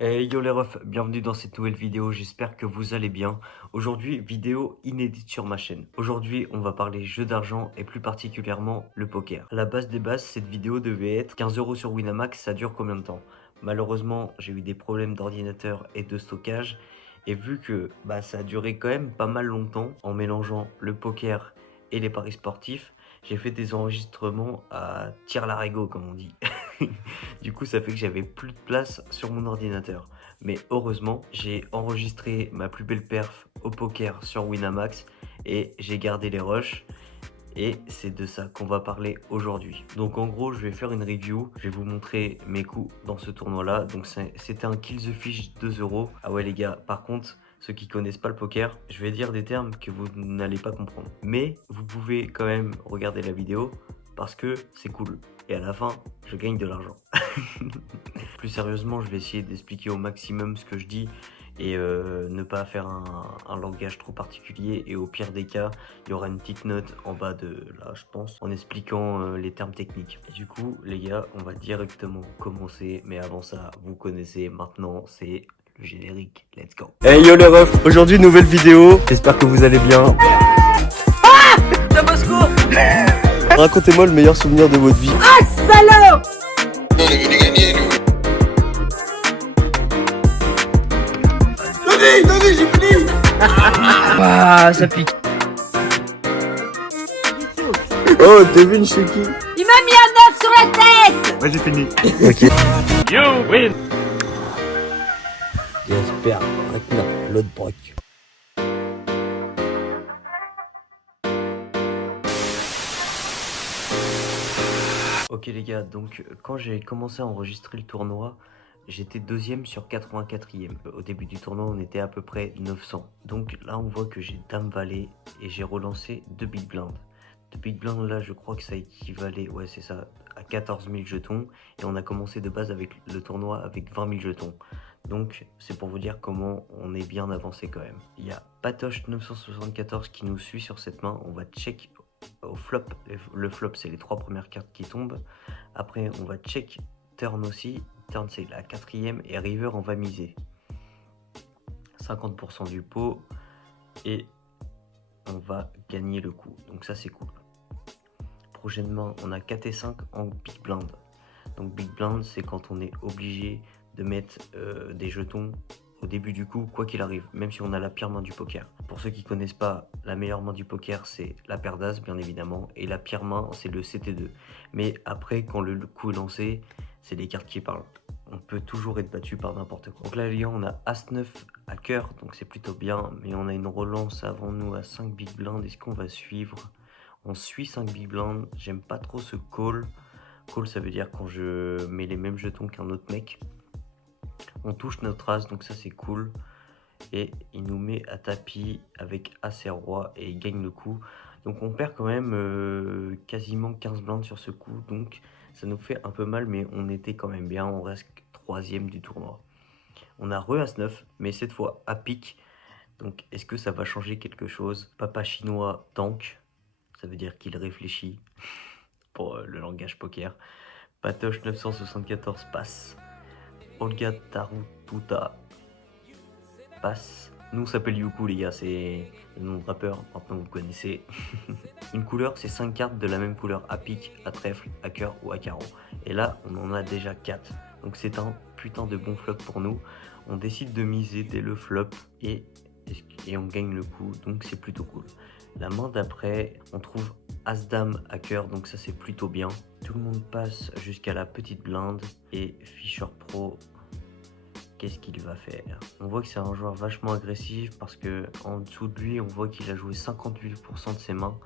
Hey yo les refs, bienvenue dans cette nouvelle vidéo, j'espère que vous allez bien. Aujourd'hui, vidéo inédite sur ma chaîne. Aujourd'hui, on va parler jeux d'argent et plus particulièrement le poker. À la base des bases, cette vidéo devait être 15 € sur Winamax, ça dure combien de temps? Malheureusement, j'ai eu des problèmes d'ordinateur et de stockage. Et vu que ça a duré quand même pas mal longtemps en mélangeant le poker et les paris sportifs, j'ai fait des enregistrements à tire-larigot comme on dit. Du coup, ça fait que j'avais plus de place sur mon ordinateur. Mais heureusement, j'ai enregistré ma plus belle perf au poker sur Winamax et j'ai gardé les rushs. Et c'est de ça qu'on va parler aujourd'hui. Donc en gros, je vais faire une review. Je vais vous montrer mes coups dans ce tournoi-là. Donc c'était un Kill the Fish 2 €. Ah ouais les gars, par contre, ceux qui connaissent pas le poker, je vais dire des termes que vous n'allez pas comprendre. Mais vous pouvez quand même regarder la vidéo parce que c'est cool. Et à la fin, je gagne de l'argent. Plus sérieusement, je vais essayer d'expliquer au maximum ce que je dis et ne pas faire un langage trop particulier. Et au pire des cas, il y aura une petite note en bas de là, je pense, en expliquant les termes techniques. Et du coup, les gars, on va directement commencer. Mais avant ça, vous connaissez maintenant, c'est le générique. Let's go. Hey yo les refs, aujourd'hui nouvelle vidéo. J'espère que vous allez bien. Racontez-moi le meilleur souvenir de votre vie. Ah, salaud! On est venu gagner, nous. Donnez, j'ai fini! Ah, ça pique. Oh, devine, je suis qui? Il m'a mis un œuf sur la tête! Moi j'ai fini. Ok. You win! J'espère maintenant l'autre broc. Ok les gars, donc quand j'ai commencé à enregistrer le tournoi, j'étais deuxième sur 84e. Au début du tournoi, on était à peu près 900. Donc là, on voit que j'ai Dame Valet et j'ai relancé 2 Big Blind. 2 Big Blind, là, je crois que ça équivalait, ouais c'est ça, à 14 000 jetons. Et on a commencé de base avec le tournoi avec 20 000 jetons. Donc c'est pour vous dire comment on est bien avancé quand même. Il y a Patoche 974 qui nous suit sur cette main. On va check au flop. Le flop, c'est les 3 premières cartes qui tombent. Après, on va check turn aussi. Turn, c'est la 4e. Et river, on va miser 50% du pot. Et on va gagner le coup. Donc ça, c'est cool. Prochainement, on a 4 et 5 en big blind. Donc big blind, c'est quand on est obligé de mettre des jetons au début du coup, quoi qu'il arrive, même si on a la pire main du poker. Pour ceux qui connaissent pas, la meilleure main du poker, c'est la paire d'as, bien évidemment, et la pire main, c'est le CT2. Mais après, quand le coup est lancé, c'est des cartes qui parlent. On peut toujours être battu par n'importe quoi. Donc là, les gars, on a As-9 à cœur, donc c'est plutôt bien, mais on a une relance avant nous à 5 big blind. Est-ce qu'on va suivre? On suit 5 big blind, j'aime pas trop ce call. Call, ça veut dire quand je mets les mêmes jetons qu'un autre mec. On touche notre as, donc ça c'est cool. Et il nous met à tapis avec as et roi et il gagne le coup. Donc on perd quand même quasiment 15 blindes sur ce coup. Donc ça nous fait un peu mal, mais on était quand même bien. On reste 3e du tournoi. On a re-as-9, mais cette fois à pique. Donc est-ce que ça va changer quelque chose? Papa chinois tank, ça veut dire qu'il réfléchit pour le langage poker. Patoche 974 passe. Olga Tarututa passe. Nous on s'appelle Yuku les gars, c'est le nom de rappeur, maintenant vous le connaissez. Une couleur, c'est 5 cartes de la même couleur, à pique, à trèfle, à cœur ou à carreau. Et là on en a déjà 4. Donc c'est un putain de bon flop pour nous. On décide de miser dès le flop et on gagne le coup, donc c'est plutôt cool. La main d'après, on trouve As-Dame à cœur, donc ça c'est plutôt bien. Tout le monde passe jusqu'à la petite blinde et Fischer Pro, qu'est-ce qu'il va faire? On voit que c'est un joueur vachement agressif parce que en dessous de lui, on voit qu'il a joué 58% de ses mains.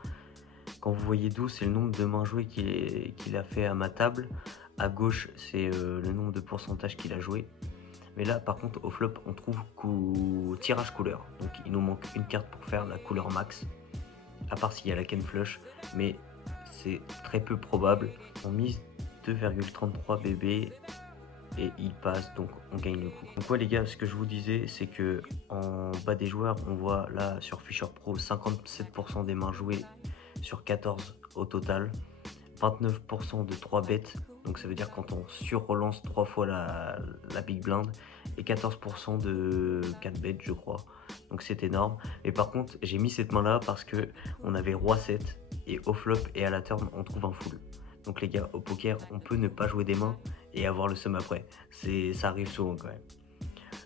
Quand vous voyez 12, c'est le nombre de mains jouées qu'il a fait à ma table. À gauche, c'est le nombre de pourcentages qu'il a joué. Mais là, par contre, au flop, on trouve tirage couleur. Donc il nous manque une carte pour faire la couleur max. À part s'il y a la Ken Flush, mais c'est très peu probable. On mise 2,33 BB et il passe, donc on gagne le coup. Donc ouais les gars, ce que je vous disais, c'est que en bas des joueurs, on voit là sur Fischer Pro 57% des mains jouées sur 14 au total, 29% de 3 bêtes. Donc ça veut dire quand on sur-relance 3 fois la big blind et 14% de 4 bêtes, je crois. Donc c'est énorme. Mais par contre, j'ai mis cette main là parce que on avait roi 7 et au flop et à la turn on trouve un full. Donc les gars, au poker, on peut ne pas jouer des mains et avoir le seum après. Ça arrive souvent quand même.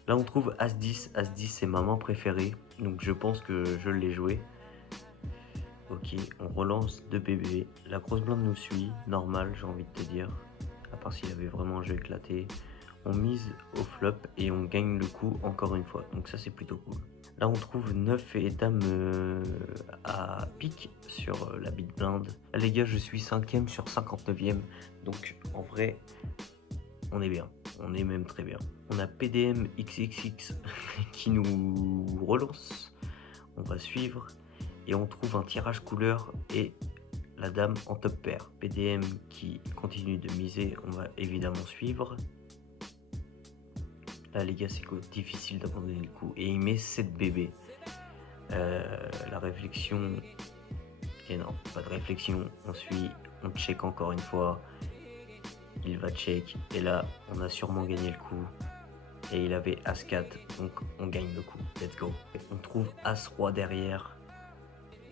Là on trouve As-10. As-10 c'est ma main préférée. Donc je pense que je l'ai joué. Ok, on relance 2 bébés. La grosse blinde nous suit, normal j'ai envie de te dire. À part s'il avait vraiment un jeu éclaté. On mise au flop et on gagne le coup encore une fois. Donc ça c'est plutôt cool. Là on trouve 9 et dame à pique sur la big blind. Là les gars je suis 5ème sur 59ème. Donc en vrai on est bien. On est même très bien. On a PDM XXX qui nous relance. On va suivre. Et on trouve un tirage couleur et la dame en top pair. PDM qui continue de miser, on va évidemment suivre. Là les gars c'est difficile d'abandonner le coup. Et il met 7 bébés. La réflexion... Et non, pas de réflexion. On suit, on check encore une fois. Il va check. Et là on a sûrement gagné le coup. Et il avait As-4, donc on gagne le coup. Let's go. On trouve As-Roi derrière.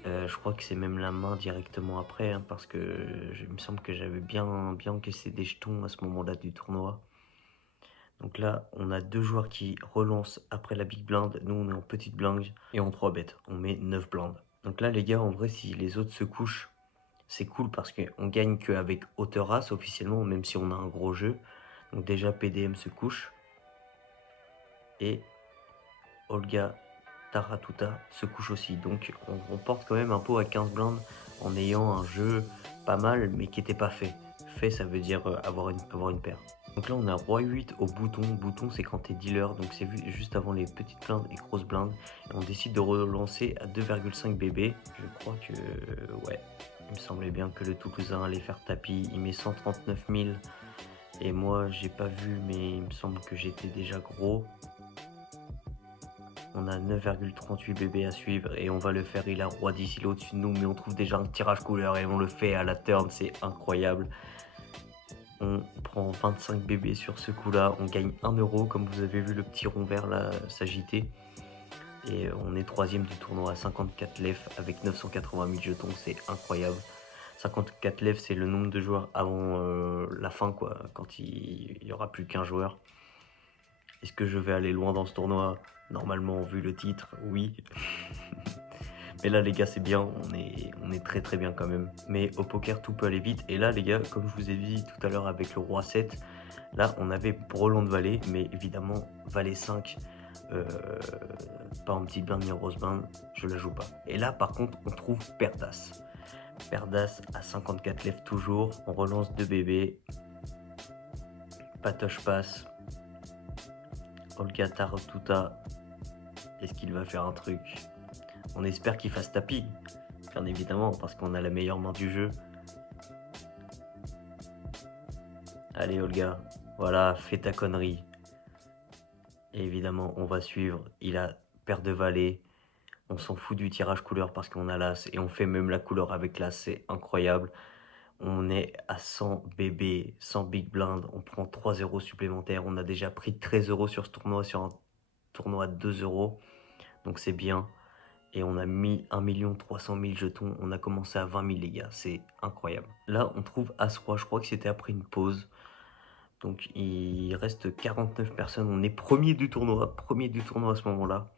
Je crois que c'est même la main directement après, hein, parce que il me semble que j'avais bien encaissé des jetons à ce moment-là du tournoi. Donc là, on a 2 joueurs qui relancent après la big blind. Nous, on est en petite blind et en 3 bêtes. On met 9 blindes. Donc là, les gars, en vrai, si les autres se couchent, c'est cool parce qu'on gagne qu'avec hauteur as officiellement, même si on a un gros jeu. Donc déjà, PDM se couche. Et Olga Taratuta se couche aussi. Donc on porte quand même un pot à 15 blindes en ayant un jeu pas mal mais qui n'était pas fait. Fait ça veut dire avoir une paire. Donc là on a roi 8 au bouton. Bouton c'est quand t'es dealer, donc c'est juste avant les petites blindes et grosses blindes. Et on décide de relancer à 2,5 BB. Je crois que ouais, il me semblait bien que le Toulousain allait faire tapis. Il met 139 000 et moi j'ai pas vu mais il me semble que j'étais déjà gros. On a 9,38 bébés à suivre et on va le faire. Il a roi 10, il est au-dessus de nous, mais on trouve déjà un tirage couleur et on le fait à la turn, c'est incroyable. On prend 25 bébés sur ce coup-là, on gagne 1 euro, comme vous avez vu le petit rond vert là s'agiter. Et on est 3ème du tournoi à 54 lef avec 980 000 jetons, c'est incroyable. 54 lef, c'est le nombre de joueurs avant la fin, quoi, quand il y aura plus qu'un joueur. Est-ce que je vais aller loin dans ce tournoi? Normalement, vu le titre, oui. Mais là, les gars, c'est bien. On est très très bien quand même. Mais au poker, tout peut aller vite. Et là, les gars, comme je vous ai dit tout à l'heure avec le roi 7, là, on avait brelan de valet. Mais évidemment, valet 5, pas en petite blind ni en grosse blind, je la joue pas. Et là, par contre, on trouve paire d'as. Paire d'as à 54 lèvres toujours. On relance 2 bébés. Patoche passe. Olga Taratuta, est-ce qu'il va faire un truc? On espère qu'il fasse tapis, bien évidemment, parce qu'on a la meilleure main du jeu. Allez Olga, voilà, fais ta connerie. Et évidemment, on va suivre. Il a paire de valet. On s'en fout du tirage couleur parce qu'on a l'as. Et on fait même la couleur avec l'as, c'est incroyable. On est à 100 bébés, 100 big blind, on prend 3 euros supplémentaires. On a déjà pris 13 euros sur ce tournoi, sur un tournoi de 2 euros. Donc c'est bien. Et on a mis 1 300 000 jetons. On a commencé à 20 000 les gars, c'est incroyable. Là on trouve As-Roi, je crois que c'était après une pause. Donc il reste 49 personnes. On est premier du tournoi à ce moment-là.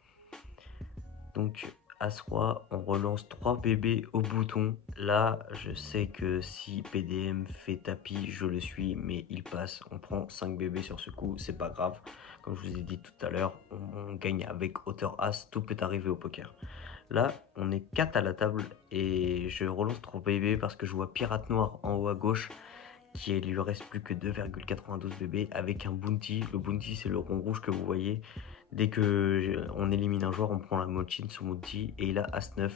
Donc As-Roi, on relance 3 bébés au bouton. Là, je sais que si PDM fait tapis, je le suis, mais il passe. On prend 5 bébés sur ce coup, c'est pas grave. Comme je vous ai dit tout à l'heure, on gagne avec hauteur As, tout peut arriver au poker. Là, on est 4 à la table et je relance 3 bébés parce que je vois Pirate Noir en haut à gauche qui lui reste plus que 2,92 bébés avec un bounty. Le bounty, c'est le rond rouge que vous voyez. Dès que on élimine un joueur, on prend la mochin sur Mounty et il a As-9.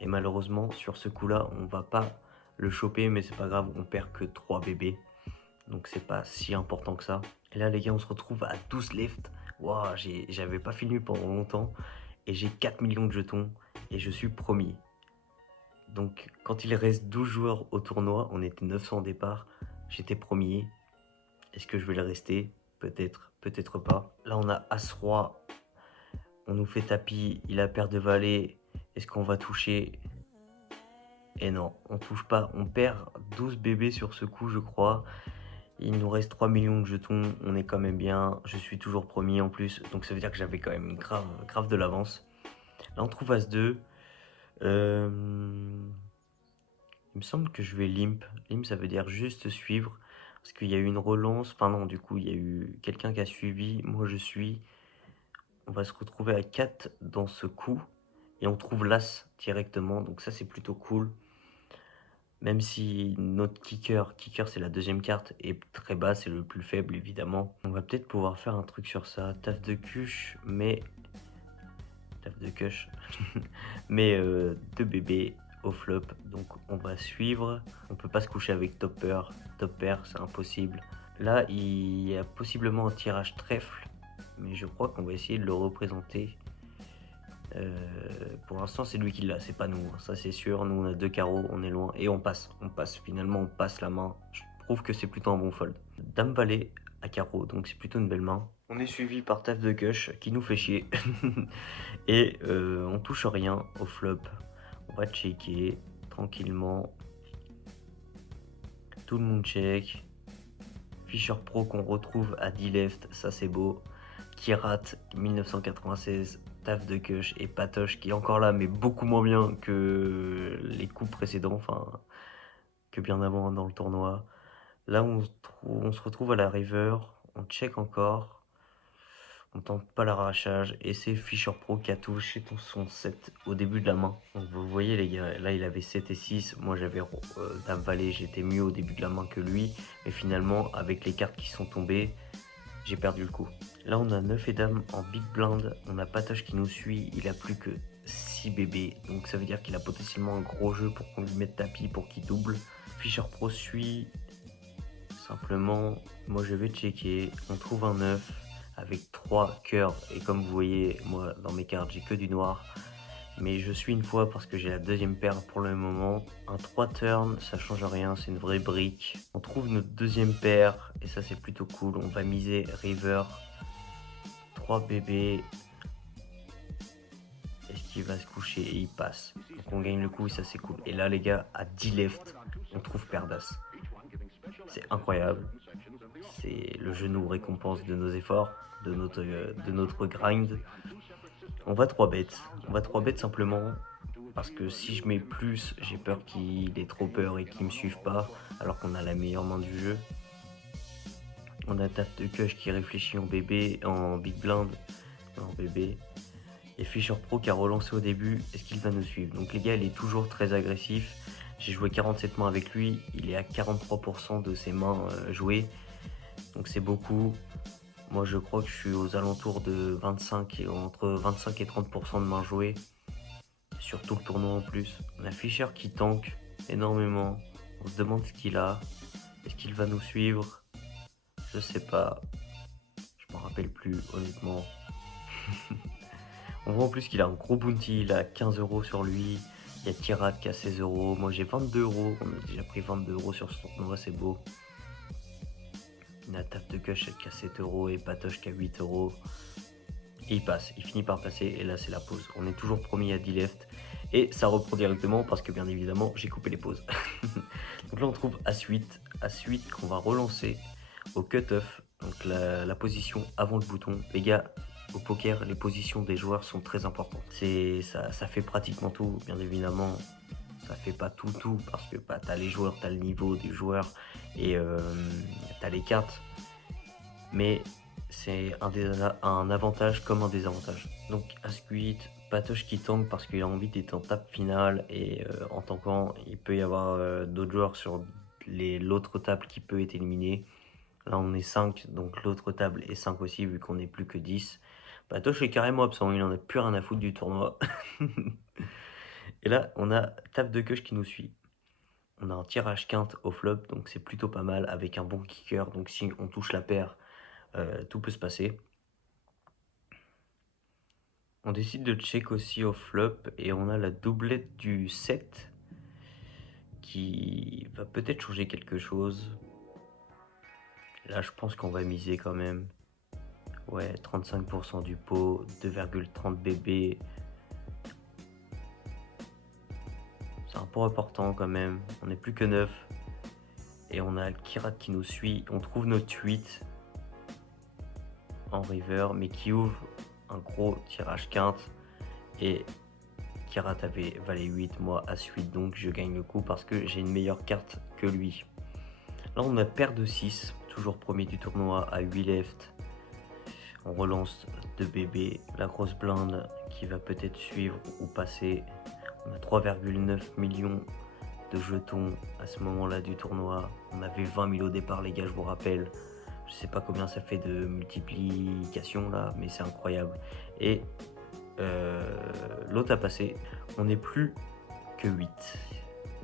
Et malheureusement, sur ce coup-là, on va pas le choper, mais c'est pas grave, on perd que 3 bébés. Donc c'est pas si important que ça. Et là, les gars, on se retrouve à 12 left. Waouh, j'avais pas fini pendant longtemps. Et j'ai 4 millions de jetons et je suis premier. Donc quand il reste 12 joueurs au tournoi, on était 900 au départ. J'étais premier. Est-ce que je vais le rester? Peut-être, peut-être pas. Là, on a As-Roi. On nous fait tapis. Il a paire de valets. Est-ce qu'on va toucher? Et non, on touche pas. On perd 12 bébés sur ce coup, je crois. Il nous reste 3 millions de jetons. On est quand même bien. Je suis toujours premier en plus. Donc ça veut dire que j'avais quand même grave de l'avance. Là, on trouve As-2. Il me semble que je vais limp. Limp, ça veut dire juste suivre. Parce qu'il y a eu une relance. Enfin non, du coup, il y a eu quelqu'un qui a suivi. Moi, je suis. On va se retrouver à 4 dans ce coup. Et on trouve l'As directement. Donc ça, c'est plutôt cool. Même si notre kicker c'est la deuxième carte, est très bas, c'est le plus faible évidemment. On va peut-être pouvoir faire un truc sur ça. Taf de cuche, mais... Taf de cuche. mais 2 bébés au flop. Donc on va suivre. On peut pas se coucher avec top pair. Top pair, c'est impossible. Là, il y a possiblement un tirage trèfle. Mais je crois qu'on va essayer de le représenter. Pour l'instant, c'est lui qui l'a, c'est pas nous, hein. Ça c'est sûr. Nous on a 2 carreaux, on est loin et on passe. Finalement, on passe la main. Je trouve que c'est plutôt un bon fold. Dame valet à carreau, donc c'est plutôt une belle main. On est suivi par taf de cush qui nous fait chier. Et on touche rien au flop. On va checker tranquillement. Tout le monde check. Fisher Pro qu'on retrouve à 10 left, ça c'est beau. Kirat 1996. Taf de Kush et Patoche qui est encore là mais beaucoup moins bien que les coups précédents, enfin que bien avant dans le tournoi. Là on se retrouve à la river, on check encore, on tente pas l'arrachage et c'est Fisher Pro qui a touché son 7 au début de la main. Donc vous voyez les gars, là il avait 7 et 6, moi j'avais Dame Valet, j'étais mieux au début de la main que lui, mais finalement avec les cartes qui sont tombées, j'ai perdu le coup. Là, on a 9 et dame en big blind. On a Patoche qui nous suit. Il a plus que 6 bébés. Donc, ça veut dire qu'il a potentiellement un gros jeu pour qu'on lui mette tapis pour qu'il double. Fisher Pro suit. Simplement, moi, je vais checker. On trouve un 9 avec 3 cœurs. Et comme vous voyez, moi, dans mes cartes, j'ai que du noir. Mais je suis une fois parce que j'ai la deuxième paire pour le moment. Un 3 turn, ça change rien, c'est une vraie brique. On trouve notre deuxième paire et ça c'est plutôt cool. On va miser river. 3 bébés. Est-ce qu'il va se coucher et il passe? Donc on gagne le coup et ça c'est cool. Et là les gars, à 10 left, on trouve paire d'as. C'est incroyable. C'est le genou récompense de nos efforts, de notre grind. On va 3 bêtes. On va 3 bêtes simplement parce que si je mets plus, j'ai peur qu'il ait trop peur et qu'il me suive pas alors qu'on a la meilleure main du jeu. On a taf de cush qui réfléchit en bébé, en big blind, en bébé. Et Fisher Pro qui a relancé au début, est-ce qu'il va nous suivre? Donc les gars, il est toujours très agressif. J'ai joué 47 mains avec lui, il est à 43% de ses mains jouées. Donc c'est beaucoup. Moi je crois que je suis aux alentours de 25 et entre 25 et 30% de mains jouées. Sur tout le tournoi en plus. On a Fisher qui tank énormément. On se demande ce qu'il a. Est-ce qu'il va nous suivre? Je sais pas. Je m'en rappelle plus honnêtement. On voit en plus qu'il a un gros bounty. Il a 15 € sur lui. Il y a Tirat qui a 16 €. Moi j'ai 22 €. On a déjà pris 22 € sur ce tournoi. C'est beau. Il a Taf de Kush qui a 7 € et Patoche qui a 8 €. Et il passe, il finit par passer et là c'est la pause. On est toujours premier à 10 left et ça reprend directement parce que bien évidemment j'ai coupé les pauses. Donc là on trouve As-8 qu'on va relancer au cut-off, donc la position avant le bouton. Les gars, au poker, les positions des joueurs sont très importantes. Ça fait pratiquement tout, bien évidemment. Ça fait pas tout parce que bah, t'as les joueurs, t'as le niveau des joueurs et t'as les cartes. Mais c'est un avantage comme un désavantage. Donc As-8, Patoche qui tank parce qu'il a envie d'être en table finale et en tankant, il peut y avoir d'autres joueurs sur l'autre table qui peut être éliminé. Là on est 5, donc l'autre table est 5 aussi vu qu'on n'est plus que 10. Patoche est carrément absent, il en a plus rien à foutre du tournoi. Et là on a table de Kush qui nous suit. On a un tirage quinte au flop, donc c'est plutôt pas mal avec un bon kicker. Donc si on touche la paire, tout peut se passer. On décide de check aussi au flop et on a la doublette du 7 qui va peut-être changer quelque chose. Là je pense qu'on va miser quand même. Ouais, 35% du pot, 2,30 BB. C'est un pot important quand même. On n'est plus que 9. Et on a Kirat qui nous suit. On trouve notre 8 en river, mais qui ouvre un gros tirage quinte. Et Kirat avait valet 8, moi as 8, donc je gagne le coup parce que j'ai une meilleure carte que lui. Là on a paire de 6, toujours premier du tournoi à 8 left. On relance 2 bébés, la grosse blinde qui va peut-être suivre ou passer. On a 3,9 millions de jetons à ce moment-là du tournoi. On avait 20 000 au départ les gars, je vous rappelle. Je sais pas combien ça fait de multiplication là, mais c'est incroyable. Et l'autre a passé. On n'est plus que 8.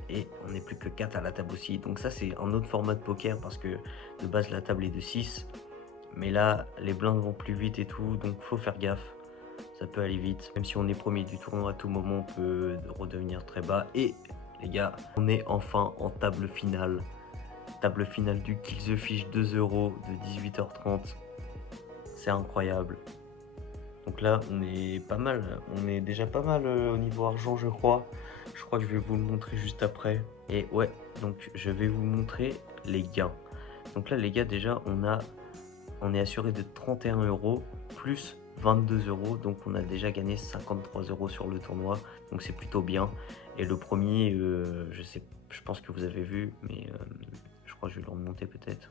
Et on n'est plus que 4 à la table aussi. Donc ça c'est un autre format de poker parce que de base la table est de 6. Mais là les blindes vont plus vite et tout, donc faut faire gaffe. Ça peut aller vite. Même si on est premier du tournoi à tout moment, on peut redevenir très bas. Et les gars, on est enfin en table finale. Table finale du Kill the Fish 2 € de 18h30. C'est incroyable. Donc là, on est pas mal. On est déjà pas mal au niveau argent, je crois. Je crois que je vais vous le montrer juste après. Et ouais, donc je vais vous montrer les gains. Donc là, les gars, déjà, on est assuré de 31 € plus 22 €. Donc on a déjà gagné 53 € sur le tournoi. Donc c'est plutôt bien. Et le premier, je pense que vous avez vu, mais je crois que je vais le remonter peut-être.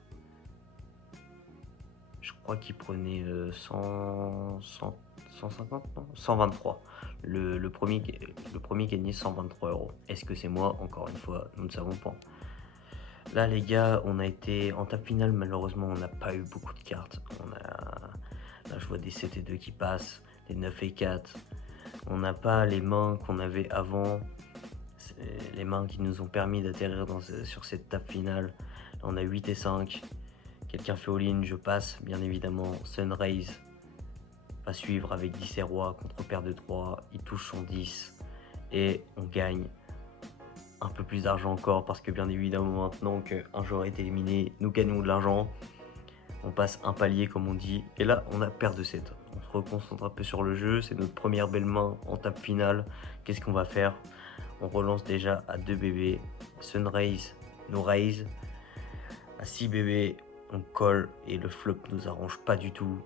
Je crois qu'il prenait 150, non 123. Le premier gagnait 123 €. Est-ce que c'est moi? Encore une fois, nous ne savons pas. Là les gars, on a été en table finale, malheureusement on n'a pas eu beaucoup de cartes. Là je vois des 7 et 2 qui passent, des 9 et 4. On n'a pas les mains qu'on avait avant. Les mains qui nous ont permis d'atterrir sur cette table finale. Là on a 8 et 5. Quelqu'un fait all-in, je passe, bien évidemment. Sunraise va suivre avec 10 et roi contre paire de 3. Il touche son 10 et on gagne un peu plus d'argent encore parce que bien évidemment maintenant qu'un joueur est éliminé, nous gagnons de l'argent. On passe un palier comme on dit. Et là, on a paire de 7. On se reconcentre un peu sur le jeu. C'est notre première belle main en table finale. Qu'est-ce qu'on va faire? On relance déjà à 2 bébés. Sunraise nous raise. À 6 bébés, on colle et le flop nous arrange pas du tout.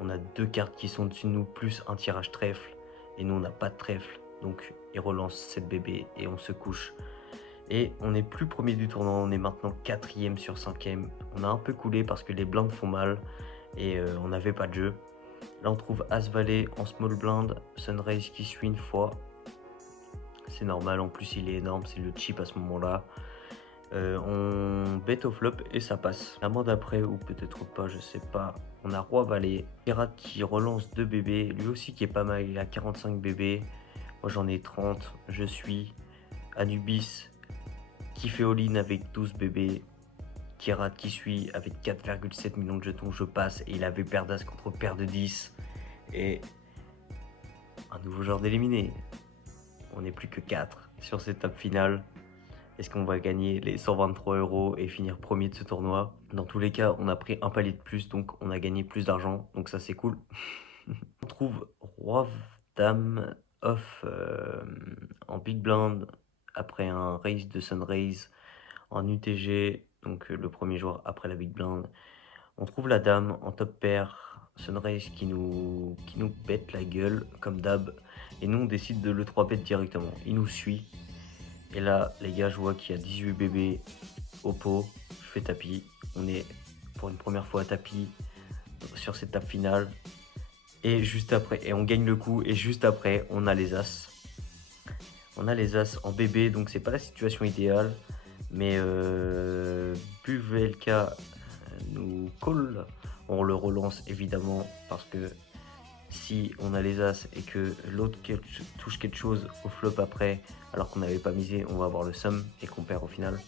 On a 2 cartes qui sont dessus de nous, plus un tirage trèfle. Et nous, on n'a pas de trèfle. Donc, il relance 7 bébés et on se couche. Et on n'est plus premier du tournoi, on est maintenant 4e sur 5e. On a un peu coulé parce que les blindes font mal et on n'avait pas de jeu. Là on trouve As-Valet en small blind, Sunraise qui suit une fois. C'est normal, en plus il est énorme, c'est le chip à ce moment-là. On bet au flop et ça passe. La main d'après, ou peut-être pas, je sais pas. On a Roi-Valet, Kirat qui relance 2 bébés, lui aussi qui est pas mal, il a 45 bébés. Moi j'en ai 30, je suis. Anubis qui fait all-in avec 12 bébés. Kirat qui suit avec 4,7 millions de jetons, je passe. Et il avait paire d'as contre paire de 10. Et un nouveau genre d'éliminé. On n'est plus que 4 sur cette table finale. Est-ce qu'on va gagner les 123 € et finir premier de ce tournoi? Dans tous les cas, on a pris un palier de plus, donc on a gagné plus d'argent. Donc ça, c'est cool. On trouve Roi, Dame, Off en Big Blind. Après un raise de Sunraise en UTG, donc le premier joueur après la Big Blind. On trouve la dame en top pair, Sunraise qui nous bête la gueule comme d'hab. Et nous on décide de le 3-bet directement. Il nous suit. Et là les gars, je vois qu'il y a 18 bébés au pot. Je fais tapis. On est pour une première fois à tapis sur cette table finale. Et juste après, et on gagne le coup. Et juste après, on a les as. On a les as en bébé, donc c'est pas la situation idéale. Mais Buvelka nous call. On le relance évidemment parce que si on a les as et que l'autre touche quelque chose au flop après alors qu'on n'avait pas misé, on va avoir le sum et qu'on perd au final.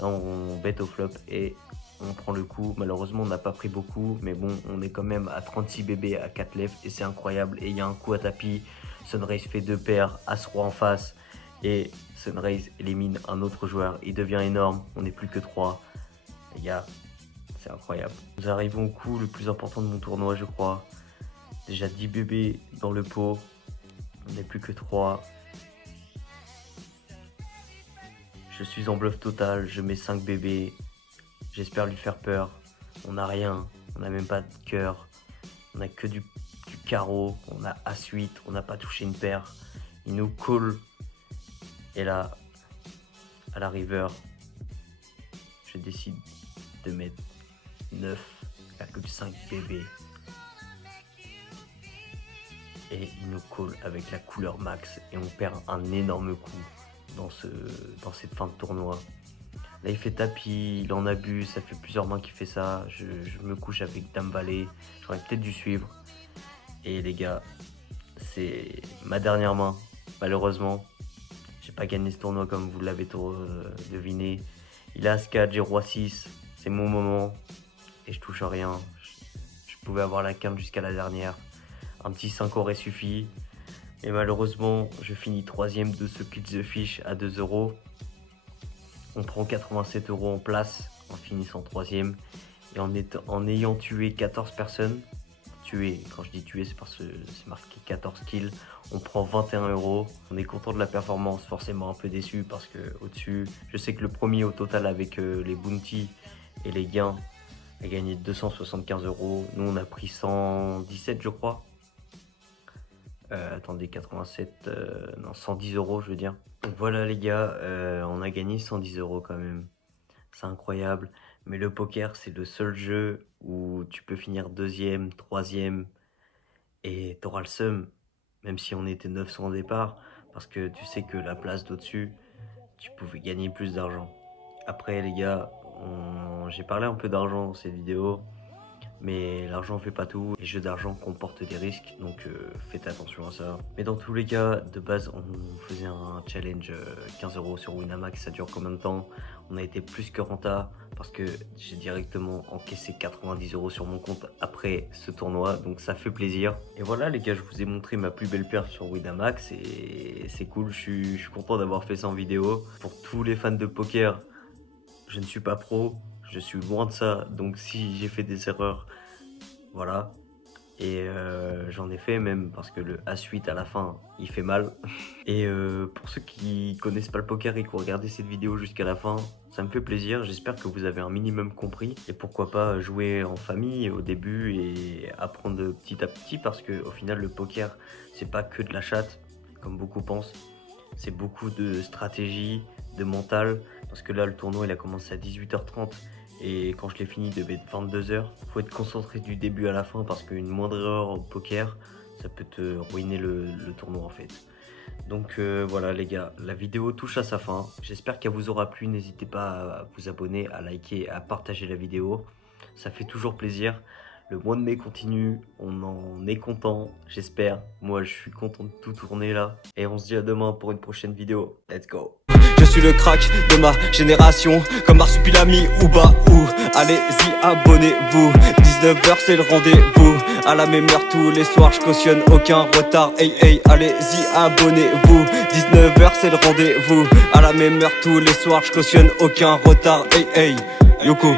Là on bet au flop et on prend le coup. Malheureusement on n'a pas pris beaucoup, mais bon, on est quand même à 36 bébés à 4 left et c'est incroyable. Et il y a un coup à tapis, Sunraise fait 2 paires, As-Roi en face et Sunraise élimine un autre joueur. Il devient énorme, on n'est plus que 3. Les gars, C'est incroyable. Nous arrivons au coup le plus important de mon tournoi, je crois. Déjà 10 bébés dans le pot. On n'est plus que 3. Je suis en bluff total, je mets 5 bébés. J'espère lui faire peur. On n'a rien, on n'a même pas de cœur. On a que du carreau, on a As-8, on n'a pas touché une paire. Il nous call. Et là, à la river, je décide de mettre 9,5 bébés. Et il nous call avec la couleur max. Et on perd un énorme coup dans cette fin de tournoi. Là il fait tapis, il en abuse, ça fait plusieurs mains qu'il fait ça. Je me couche avec Dame Valet, j'aurais peut-être dû suivre. Et les gars, c'est ma dernière main. Malheureusement, j'ai pas gagné ce tournoi comme vous l'avez deviné. Il a As-4, j'ai Roi-6, c'est mon moment. Et je touche à rien. Je pouvais avoir la quinte jusqu'à la dernière. Un petit 5 aurait suffi. Et malheureusement, je finis 3ème de ce Kill the Fish à 2 €. On prend 87 € en place en finissant 3ème. Et en ayant tué 14 personnes, tué, quand je dis tué, c'est parce que c'est marqué 14 kills, on prend 21 €. On est content de la performance, forcément un peu déçu parce que au-dessus, je sais que le premier au total avec les bounty et les gains a gagné 275 €. Nous, on a pris 117, je crois. Attendez, 87, non 110 € je veux dire. Donc voilà les gars, on a gagné 110 € quand même. C'est incroyable. Mais le poker, c'est le seul jeu où tu peux finir 2ème, 3ème et t'auras le seum. Même si on était 900 au départ, parce que tu sais que la place d'au-dessus, tu pouvais gagner plus d'argent. Après les gars, j'ai parlé un peu d'argent dans cette vidéo. Mais l'argent fait pas tout, les jeux d'argent comportent des risques, donc faites attention à ça. Mais dans tous les cas, de base, on faisait un challenge 15 € sur Winamax, ça dure combien de temps? On a été plus que renta, parce que j'ai directement encaissé 90 € sur mon compte après ce tournoi, donc ça fait plaisir. Et voilà les gars, je vous ai montré ma plus belle perf sur Winamax, et c'est cool, je suis content d'avoir fait ça en vidéo. Pour tous les fans de poker, je ne suis pas pro. Je suis loin de ça, donc si j'ai fait des erreurs, voilà. Et j'en ai fait même parce que le As-8 à la fin, il fait mal. Et pour ceux qui connaissent pas le poker et qui ont regardé cette vidéo jusqu'à la fin, ça me fait plaisir. J'espère que vous avez un minimum compris. Et pourquoi pas jouer en famille au début et apprendre petit à petit, parce que au final le poker, c'est pas que de la chatte, comme beaucoup pensent. C'est beaucoup de stratégie, de mental, parce que là le tournoi il a commencé à 18h30 et quand je l'ai fini il devait être 22h. Faut être concentré du début à la fin parce qu'une moindre erreur au poker ça peut te ruiner le tournoi en fait. Donc voilà les gars, la vidéo touche à sa fin. J'espère qu'elle vous aura plu, n'hésitez pas à vous abonner, à liker, à partager la vidéo, ça fait toujours plaisir. Le mois de mai continue, on en est content, j'espère. Moi, je suis content de tout tourner là. Et on se dit à demain pour une prochaine vidéo. Let's go. Je suis le crack de ma génération, comme Marsupilami ou Baou. Allez-y, abonnez-vous. 19h, c'est le rendez-vous. À la même heure tous les soirs, je cautionne aucun retard. Hey, hey, allez-y, abonnez-vous. 19h, c'est le rendez-vous. À la même heure tous les soirs, je cautionne aucun retard. Hey, hey, Yoko.